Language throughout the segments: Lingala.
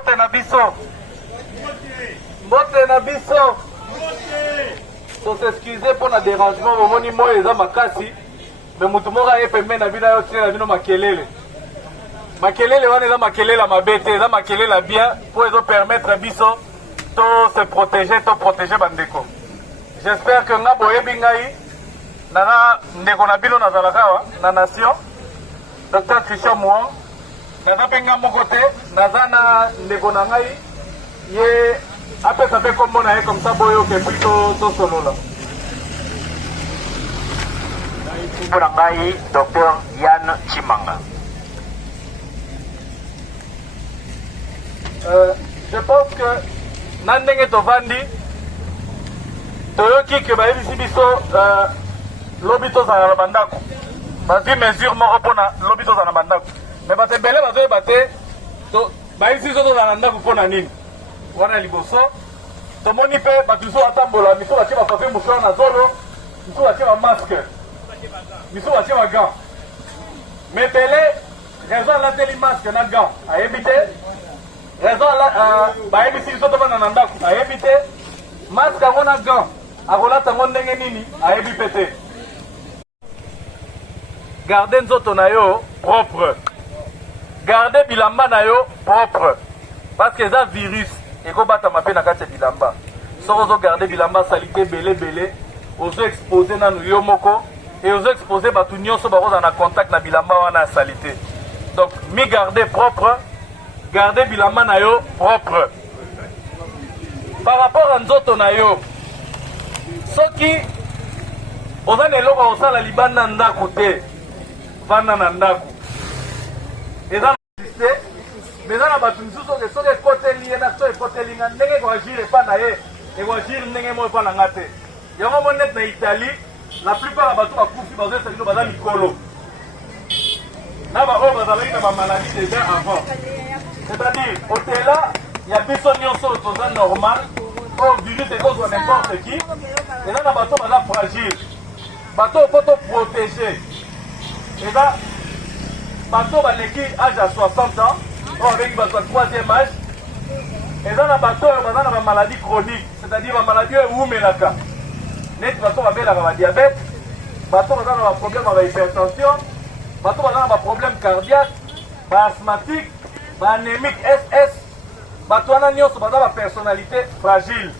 Mbote na biso. Mbote na biso. So s'excuser pour le dérangement, momoni moi eza makasi. Mais mutu moko aye pembe na bino yo tina bino makelele. Makelele wana eza makelele mabe te, eza makelele bien pour ezo permettre biso to se protéger, to protéger bandeko. J'espère que nga boyebi ngai naza ndeko na bino nazalaka awa na nation. Dr Christian Mouan naza mpe nga moko te, naza na ndeko na ngai ye apesa mpe kombo na ye comme ça boyoke epui tosolola. Pour ngai Dr Yann Chimanga. Je pense que na ndenge tovandi toyoki ke bayebisi biso lobi tozala na bandako bazwi mesure moko mpona lobi tozala na bandako me bato ebele bazoyeba te bayebisi biso tozala na ndako mpona nini wana liboso tomoni mpe bato miso batambola miso batie bapape mouchoir na zolo miso batie bamaske miso batie bagant me ebele raison alateli maske na gant ayebi te raison bayebisi biso tovanda na ndako ayebi te maske yango na gant akolata yango ndenge nini ayebi mpe te. Garde nzoto na yo propre, garde bilamba na yo propre parce que eza virus ekobatama mpe na kati ya bilamba. Soko ozo garde bilamba salite belebele ozo expose nanu yo moko et ozo expose bato nyonso bakozala na contact na bilamba wana ya salite. Donc mi garde propre, garde bilamba na yo propre. Par rapport à nzoto na yo soki oza na eloko osala libanda ndako te vanda na ndako eza na existe mais eza na bato misusu oke soki ekoteli ye na so ekoteli nga ndenge ekoagire epa na ye ekoagire ndenge moko epa na nga te yango mo neti na Italie la plupart ya bato bakufi bazoyesa bino baza mikolo na baoyo bazalaki na bamaladi déjà avant c'est-à-dire otela ya biso nyonso oyo toza normal oyo virus ekozwa n'importe qui eza na bato baza fragile bato opo toprotege eza bato baleki age ya 60 ans oyo abengi bato ya 3e age eza na bato oyo baza na bamaladi chronique c'est-à-dire bamaladi oyo ewumelaka neti bato babelaka badiabete bato baza na baproblème ya bahypertension bato baza na baproblème cardiaque baasthmatique baanémique ss bato wana nyonso baza bapersonnalité fragile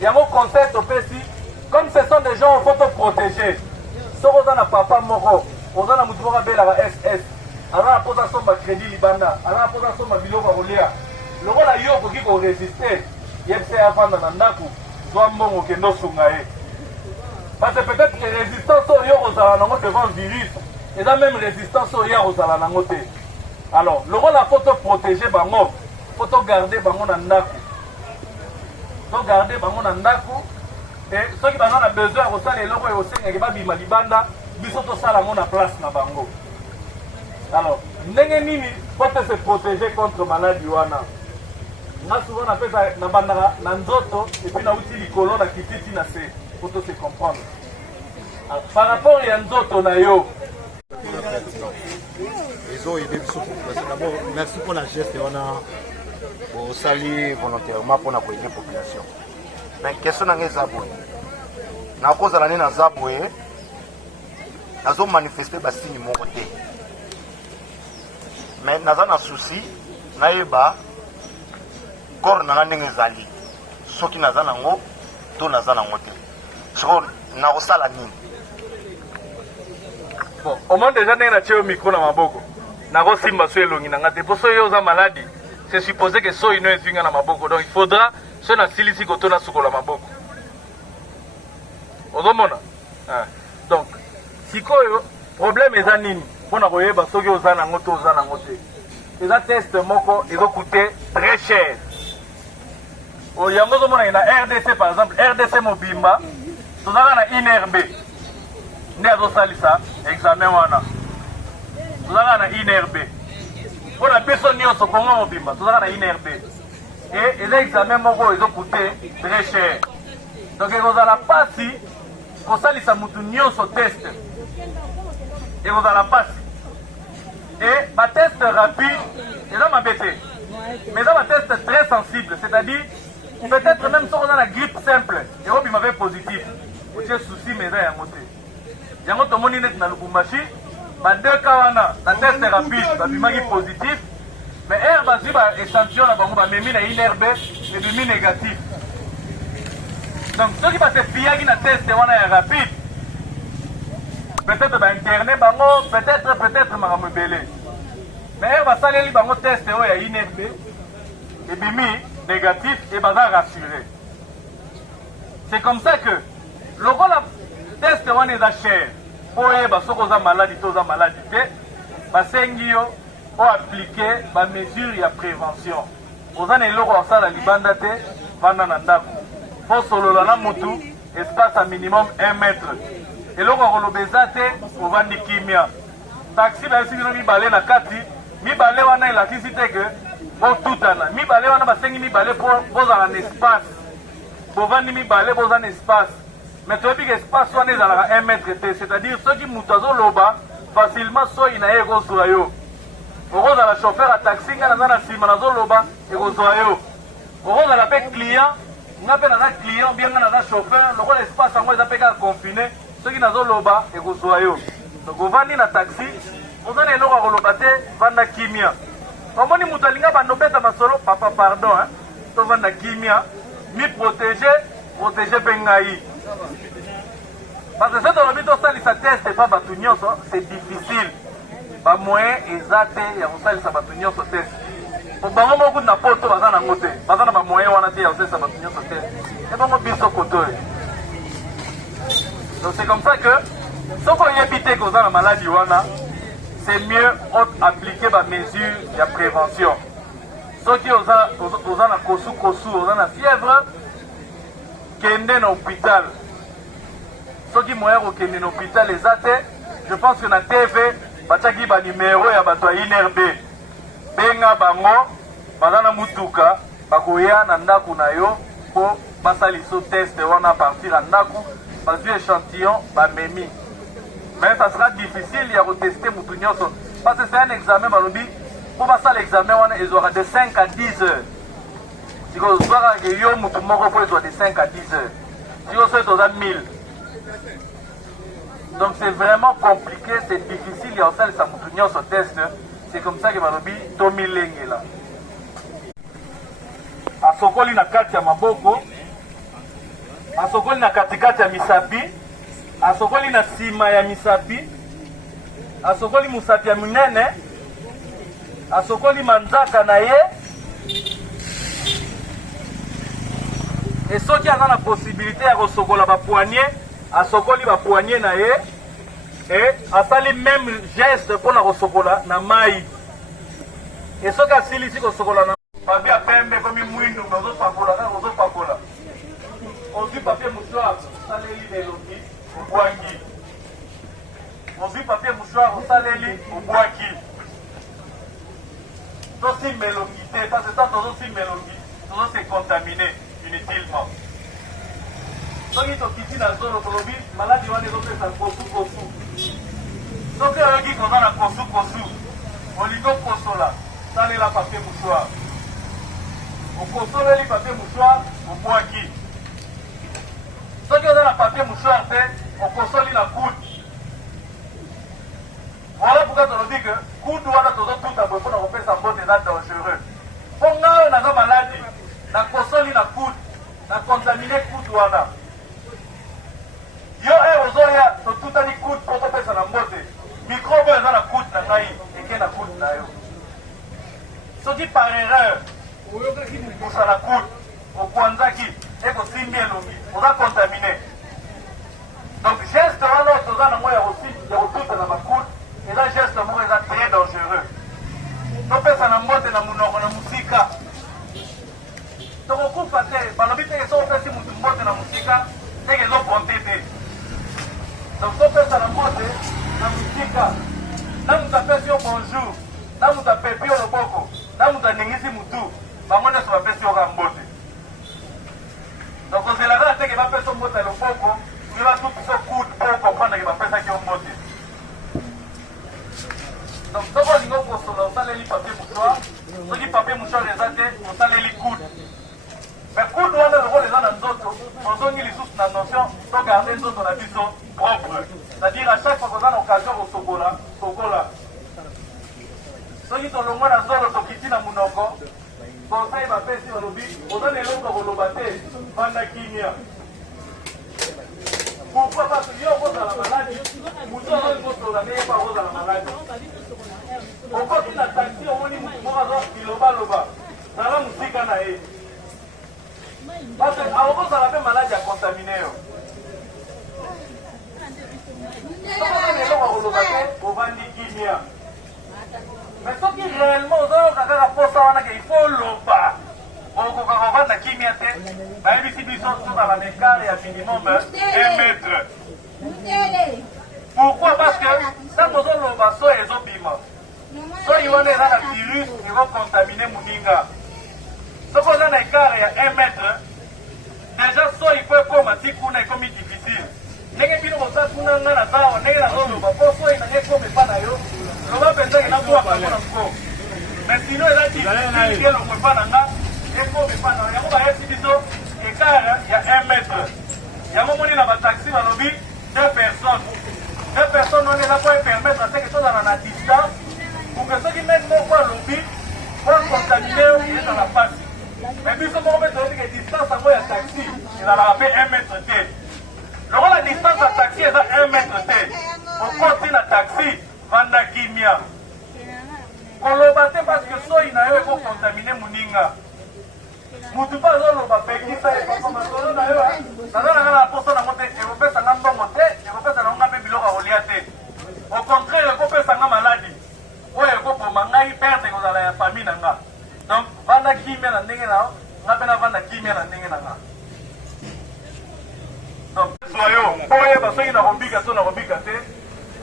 yango conseil topesi comme ce sont des gens faut protéger soko oza na papa moko oza na mutu moko abelaka ss aza na mposa asomba crédit libanda aza na mposa asomba biloko ya kolia lokola yo okoki koresiste yebisa ya vanda na ndako zwa mbongo okende osunga ye parce que peut-être que résistance oyo yo kozala nango devant virus eza même résistance oyo ya kozala nango te alors lokola faut toprotege bango faut togarde bango na ndako togarde bango na ndako et soki baza na besoin ya kosala eloko oyo osengaki babima libanda biso tosala yango na place na bango. Alors ndenge nini po te se protéger contre maladie wana nga souvent napesa na bandaka na nzoto epuis nauti likolo na kititi na se po to se comprendre. Par rapport ya nzoto na yo merci pour la geste wana osali volontairement pour la population. Mais question na ngeza boye na kozala ne na zaboye nazo manifester basini moko te mais naza na souci nayeba corps na ndenge ezali soki naza nango to naza nango te soko na kosala nini. Bon, au moins déjà ndenge natie yo micro na maboko nakosimba so elongi na nga te mpo so yo oza maladi c'est supposé que so ino ezwinga na maboko donc il faudra so nasilisi koto nasukola maboko ozomona donc sikoyo problème eza nini mpona koyeba soki oza nango to oza nango te eza test moko ezokute très cher yango ozomona na RDC par exemple RDC mobimba tozaka na INRB nde azosalisa examen wana tozaka na INRB mpona biso nyonso kongo mobimba tozaka na INRB et eza examen moko ezokute très cher donc ekozala pasi kosalisa mutu nyonso test ekozala pasi et batest rapide eza mabe te mais eza sensible, c'est-à-dire peut-être même si on a la grippe simple, et on m'avait positif, j'ai souci mais là yango te. Yango to moni net na Lubumbashi, ba 2 cas wana na test rapide, ba bimaki positif, mais air ba ziba échantillon na bango ba memi na INRB, et bimi négatif. Donc ceux qui passent fiaki na test wana ya rapide, peut-être ba internet bango, peut-être makambo belé. Mais air ba saleli bango test o ya INRB, et bimi négatif et baza rassuré. C'est comme ça que le test wana eza cher po oyeba soki oza maladi to oza maladi te basengi yo oapplike bamesure ya prévention. Oza na eloko osala libanda te vanda na ndako po solola na mutu espace a minimum 1 mètre. Eloko akoloba eza te ovandi kimia. Taxi bayesi bino mibale na kati, mibale wana elakisi te ke botutana. Mibale wana basengi mibale po bozala na espace, bovandi mibale boza na espace. Mais tu as vu que l'espace soit 1 mètre, c'est-à-dire ceux qui moutent loba facilement soit il y a un gros soyo. Au rose à la chauffeur à taxi, il y a un simanazo loba et gros soyo. Au rose à la paix client, on appelle un client, bien un chauffeur, le rôle espace en moi ils appellent confiné, ceux qui n'ont loba et gros soyo. Donc on va dire un taxi, on a un euro à relobate, vanda kimia. Au moins, nous avons un masolo, papa pardon, hein, tu vanda kimia, mi protéger Bengaï. Parce que cette orobito salisa test et pas batunios, c'est difficile. Pas moyen exact, il y a un salisa batunios test. Pour bango beaucoup na poto bazana ngote, bazana ba moyen wana te ya salisa batunios test. Et bango biso koto. Donc c'est comme ça que si on évite qu'on a la maladie wana, c'est mieux appliquer ba mesure de prévention. Ceux qui ont na kosu, ont na fièvre, kende na hôpital. Ceux qui mourent au kende na hôpital les athées, je pense que na TV, bataki ba numéro ya bato INRB. Benga bango, bazana mutuka, bakoya na ndaku na yo po basaliso test wana à partir na ndaku, bazu échantillon ba memi. Mais ça sera difficile de retester mutu nyonso parce que c'est un examen balobi. Pour passer l'examen, ils auront de 5 à 10 heures. Si vous avez un mouton moko, ils auront de 5 à 10 heures. Si vous avez 1000. Donc c'est vraiment compliqué, c'est difficile. Il y a aussi les moutonions sur test. C'est comme ça que Malobi, Tommy Lenge là. A Sokoli na kati ya maboko, a Sokoli na katikati ya misapi, a Sokoli na sima ya misapi, a Sokoli musapi ya munene, asokoli manzaka na ye et soki aza na possibilité ya kosokola ba poignet asokoli ba poignet na ye et asali même geste pour na kosokola na mai et soki asilisi kosokola na papier ya pembe komi mwindu ozopakola ozwi papier mouchoir osaleli elongi obwangi ozwi papier mouchoir osaleli obwaki aussi mélangité, parce que ça aussi mélangé, toujours c'est contaminé inutilement. Donc il faut quitter la zone de maladie, on est dans un kosu. Donc il y a un kosu, on lui donne kosu là, ça c'est la papier mouchoir. On consomme les papiers mouchoirs, on boit qui. Donc il y a un papier mouchoir, on consomme la coude. Voilà pourquoi on dit que coude wana toujours tout à peu près on fait sa bonne état dangereux. Pour nous on a une maladie, na kosoli na coude, na contaminé coude wana. Yo ozoya to tout à coude pour te faire na mbote. Microbe eza na coude na ngai eke na coude na yo. Soki par erreur oyokaki mukusa na coude, okwanzaki eko simbi elongi, oza contaminé. Donc geste wana toza na moya aussi ya kotuta na coude. Et là, geste est très dangereux. Donc, personne n'a monté dans mon nom, dans la musique. Donc, on coupe à terre. Par le but, ils sont fait si vous montez dans la musique, c'est qu'ils ont ponté. Donc, si personne n'a monté dans la musique, là, vous avez fait bonjour, là, vous avez fait le boko, là, vous avez fait moutou, bah, moi, je vais faire sur un bote. Donc, on s'est là, c'est qu'il va faire son bote le boko, il va tout son coup pour comprendre qu'il va faire ça qui est un bote. Donc, si on a un papier mouchoir, si on a un papier mouchoir, on a les coudes. garder nzoto na biso propre. C'est-à-dire à chaque fois qu'on a l'occasion kosokola. Soki tolongwa na zolo tokiti na munoko, conseil bapesi balobi, oza na eloko koloba te, vanda kimia. Pourquoi? Parce que yo kozala maladi, mutu ozo kosola ne yepa kozala maladi. Okoti na taxi omoni mutu moko azo bilobaloba, zala musika na ye. Parce que akozala mpe maladi ya contamine yo. Soki na eloko koloba te, ovandi kimia. Mais soki réellement ozoyoka kaka posa wana ke il faut loba okoka kovanda kimia te nayebisi biso tozala na écart ya minimum 1 mètre. Pourquoi? Parce que ntango ozoloba so ezobima soki wana eza na virus ekokontamine moninga. Soki oza na écart ya 1 mètre déjà so ifo ekoma ti kuna ekomi difficile. Ndenge bino koza kuna nga na zawa ndenge nazoloba po so enanga ekoma epa na yo loba mpenza enakuwa bango na nko. Mais sinon eza difficile eloko epa na nga ekoma epa na yango bayesi biso écart ya 1 mètre. Yango moni na bataxi balobi 2 personnes. 2 personnes wana eza po epermettre teke tozala na distance pour que soki mètre moko alobi po contamine yo ezala pasi. Mais biso moko mpe toyebi ke distance yango ya taxi ezalaka mpe 1 mètre te. Loko la distance ya taxi eza 1 mètre te. Okoti na taxi vanda kimia. Koloba te parce que soki na yo ekokontamine moninga. Mutu mpe azoloba pekisa ekokomasolo na yo naza nanga na poso nango te ekopesanga mbongo te ekopesa nango nga mpe biloko akolia te. Au contraire ekopesanga maladi oyo ekoboma ngai perte ekozala ya famille na nga. Donc vanda kimia na ndenge na yo nga mpe navanda kimia na ndenge na nga. Donc soyo mpo oyeba soki nakobika to nakobika te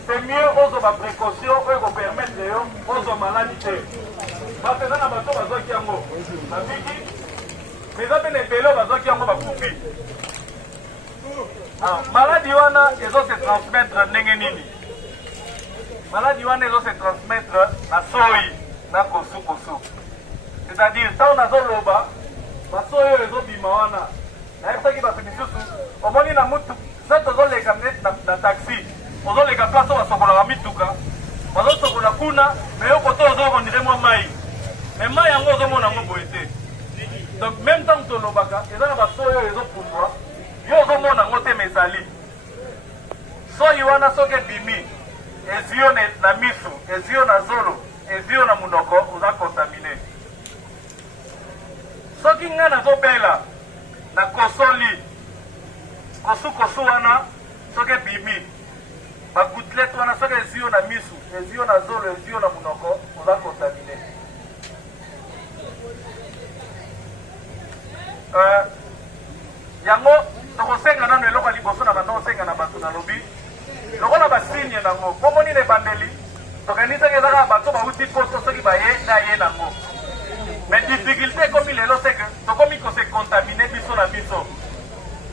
c'est mieux ozwa précaution oyo ekopermettre yo ozwa maladi te. Bapeza na bato bazwaki yango babiki mais eza mpe na ebele oyo bazwaki yango bakufi. Maladi wana ezose transmettre ndenge nini? Maladi wana ezose transmettre na soi na kosukosu. C'est-à-dire ntango nazoloba basoi oyo ezobima wana nayebisaki bato misusu omoni na mutu so tozoleka na taxi ozoleka place oyo basokolaka mituka bazosokola kuna me yo koto ozokondire mwa mai me mai yango ozomona yango boye te. Donc même ntango tolobaka eza na basoi oyo ezopundwa yo ozomona yango te me ezali soi wana soki ebimi ezwi yo na misu ezwi yo na zolo ezwi yo na munoko oza contamine. Soki nga nazobela na kosoli kosu wana soki ebimi bagoutelette wana soki ezwi yo na misu ezwi yo na zolo ezwi yo na munoko oza contamine. Yango tokosenga nano eloko ya liboso na bando kosenga na bato nalobi lokola basigne nango pomoni na ebandeli tokanisaki ezaka bato bauti poto soki baye na ye nango. Mais difficulté comme il est là, c'est que nous se contaminer biso na biso.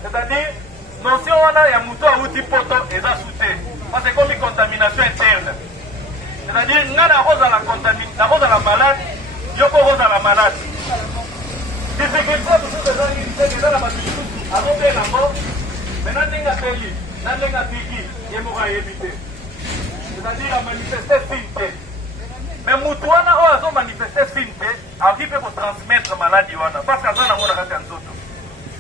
C'est-à-dire, notion wana ya muto auti poto eza souté. Parce que comme contamination interne. C'est-à-dire, ngana roza la contamination, la roza la malade, yoko roza la malade. Difficulté biso eza ni c'est que la batu azobe na mo. Maintenant ninga teli, nandenga bigi, yemoka yebite. C'est-à-dire à manifester finte. Mais mutu wana oyo azo manifester finte akoki mpe kotransmettre maladi wana parce que aza nango na kati ya nzoto.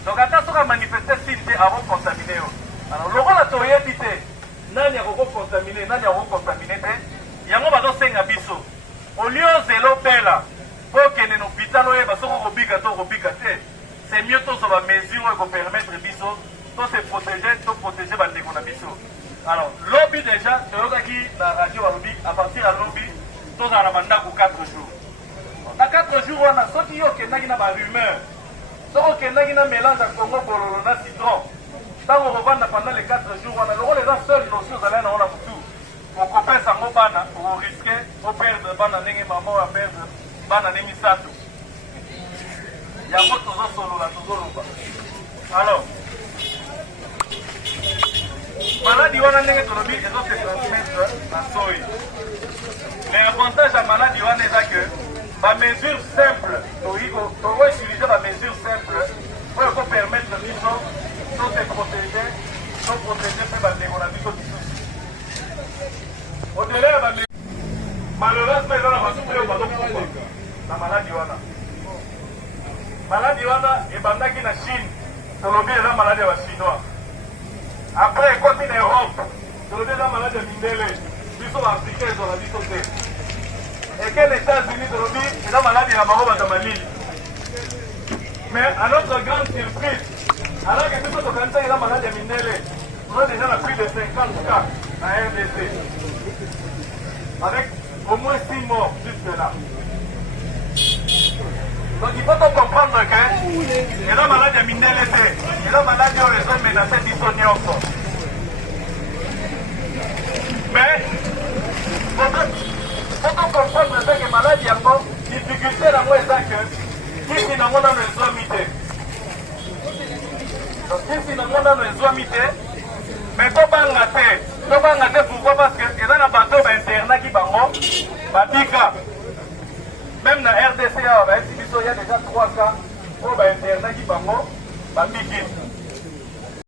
Donc ata soki amanifeste sine te akokontamine yo. Alors lokola toyebi te nani akokontamine nani akokontamine te yango bazosenga biso olio ozela opela mpo okende na hôpital oyeba soki okobika to okobika te. C'est mieux tozwa bamesure oyo ekopermettre biso to se protéger to protéger bandeko na biso. Alors lobi déjà toyokaki na radio balobi à partir ya lobi tozala na bandako 4 jours. Na 4 jours wana soki yo okendaki na barumeur soki okendaki na mélange ya kongo bololo na citron ntango okovanda pendant les 4 jours wana lokola eza seule notion ozalai nango na motu okopesa yango bana okoriske operdre bana ndenge mama oyo aperdre bana nde misato yango tozosolola tozoloba. Alors maladi wana ndenge tolobi ezose transmettre na soi. Mais avantage ya maladi wana eza ke bamesure simple tokoutilize bamesure simple oyo ekopermettre biso to se protéger to maladie wana ebandaki na Chine tolobi eza maladie ya bachinois après ekoti na Europe tolobi eza maladie ya mindele biso baafricain ezwaka biso te eke na États-Unis tolobi eza maladie ya bango bato malili mais à notre grande surprise alors que biso tokanisaki eza maladie ya mindele on a déjà na plus de 50 cas na RDC avec au moins 6 morts jusque là. Donc il faut comprendre que la maladie a mindele te, la maladie a menacé dissonance. Mais il faut comprendre que la maladie a une difficulté dans moi que qui n'a pas dans les hommes. Donc qui n'a pas dans les hommes. Mais pourquoi? Parce que il y a un bateau internat qui va même dans RDC, il y a déjà 3 cas pour internat qui va